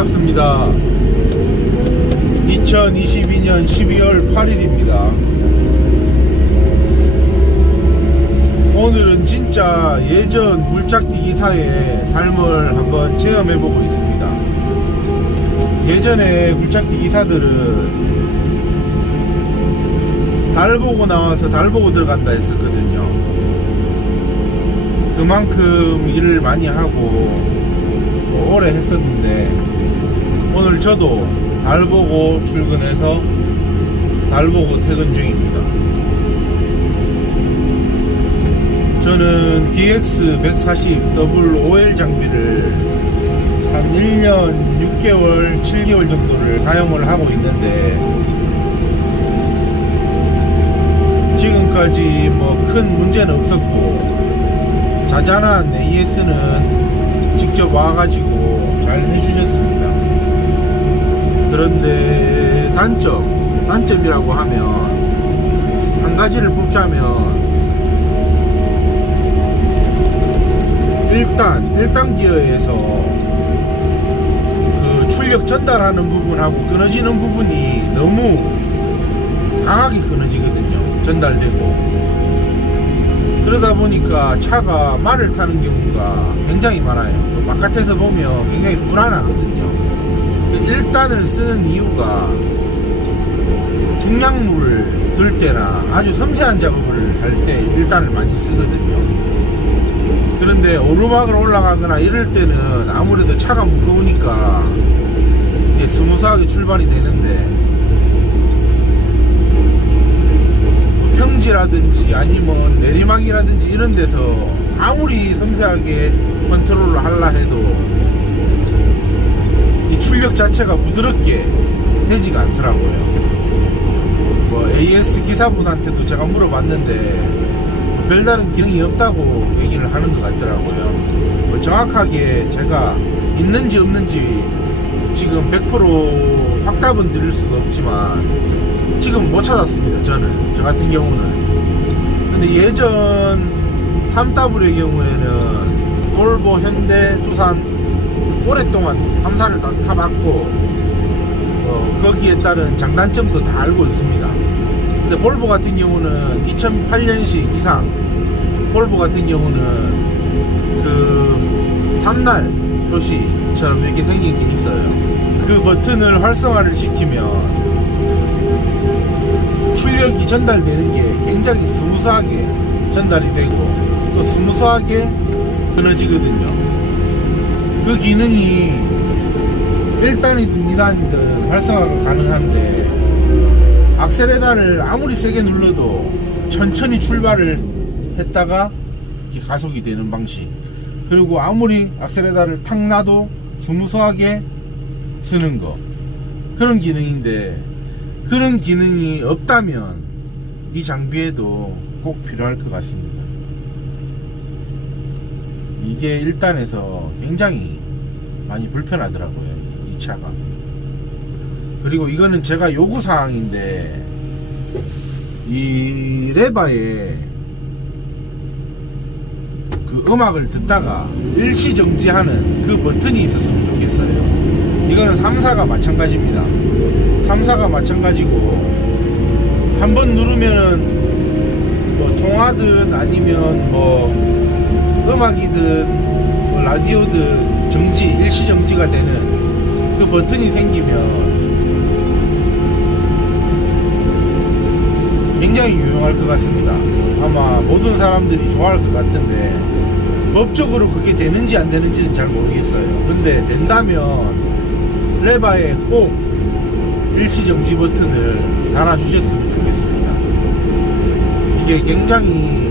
반갑습니다. 2022년 12월 8일입니다. 오늘은 진짜 예전 물짝기 기사의 삶을 한번 체험해보고 있습니다. 예전에 물짝기 기사들은 달 보고 나와서 달 보고 들어간다 했었거든요. 그만큼 일을 많이 하고 뭐 오래 했었는데 오늘 저도 달 보고 출근해서 달 보고 퇴근 중입니다. 저는 DX140 더블 OL 장비를 한 1년 6개월, 7개월 정도를 사용을 하고 있는데 지금까지 뭐 큰 문제는 없었고 자잘한 AS는 직접 와가지고 잘 해주셨습니다. 그런데 단점, 단점이라고 하면 한 가지를 뽑자면 일단 1단 기어에서 그 출력 전달하는 부분하고 끊어지는 부분이 너무 강하게 끊어지거든요. 전달되고. 그러다 보니까 차가 말을 타는 경우가 굉장히 많아요. 그 바깥에서 보면 굉장히 불안하거든요. 1단을 쓰는 이유가 중량물을 들 때나 아주 섬세한 작업을 할때 1단을 많이 쓰거든요. 그런데 오르막을 올라가거나 이럴 때는 아무래도 차가 무거우니까 스무스하게 출발이 되는데 뭐 평지라든지 아니면 내리막이라든지 이런 데서 아무리 섬세하게 컨트롤을 하려 해도 이 출력 자체가 부드럽게 되지가 않더라고요. 뭐 AS 기사분한테도 제가 물어봤는데 뭐 별다른 기능이 없다고 얘기를 하는 것 같더라고요. 뭐 정확하게 제가 있는지 없는지 지금 100% 확답은 드릴 수가 없지만 지금 못 찾았습니다. 저는 저 같은 경우는. 근데 예전 3W의 경우에는 볼보, 현대, 두산 오랫동안 3사를 다 타봤고 어, 거기에 따른 장단점도 다 알고 있습니다. 근데 볼보 같은 경우는 2008년식 이상 볼보 같은 경우는 그 삼날 표시처럼 이렇게 생긴 게 있어요. 그 버튼을 활성화를 시키면 출력이 전달되는 게 굉장히 스무스하게 전달이 되고 또 스무스하게 끊어지거든요. 그 기능이 1단이든 2단이든 활성화가 가능한데 악셀레다를 아무리 세게 눌러도 천천히 출발을 했다가 가속이 되는 방식. 그리고 아무리 악셀레다를 탁 놔도 스무스하게 쓰는 거. 그런 기능인데 그런 기능이 없다면 이 장비에도 꼭 필요할 것 같습니다. 이게 1단에서 굉장히 많이 불편하더라고요 이 차가. 그리고 이거는 제가 요구사항인데 이 레바에 그 음악을 듣다가 일시 정지하는 그 버튼이 있었으면 좋겠어요. 이거는 3사가 마찬가지입니다. 3사가 마찬가지고 한 번 누르면은 뭐 통화든 아니면 뭐 음악이든 뭐 라디오든 정지 일시 정지가 되는 그 버튼이 생기면 굉장히 유용할 것 같습니다. 아마 모든 사람들이 좋아할 것 같은데 법적으로 그게 되는지 안 되는지는 잘 모르겠어요. 근데 된다면 레바에 꼭 일시 정지 버튼을 달아주셨으면. 이게 굉장히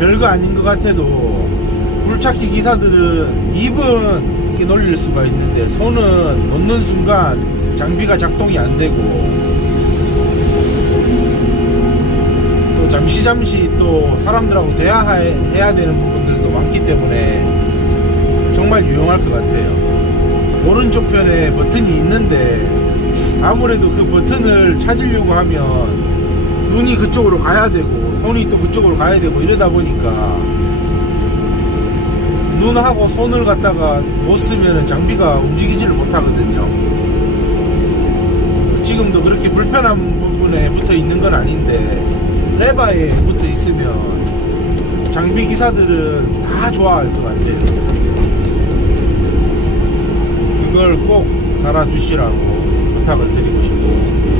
별거 아닌 것 같아도 굴착기 기사들은 입은 이렇게 놀릴 수가 있는데 손은 놓는 순간 장비가 작동이 안 되고 또 잠시 잠시 또 사람들하고 대화해야 되는 부분들도 많기 때문에 정말 유용할 것 같아요. 오른쪽 편에 버튼이 있는데 아무래도 그 버튼을 찾으려고 하면 눈이 그쪽으로 가야 되고 손이 또 그쪽으로 가야 되고 이러다 보니까 눈하고 손을 갖다가 못 쓰면 장비가 움직이지를 못하거든요. 지금도 그렇게 불편한 부분에 붙어 있는 건 아닌데 레바에 붙어 있으면 장비 기사들은 다 좋아할 것 같아요. 그걸 꼭 달아주시라고 부탁을 드리고 싶고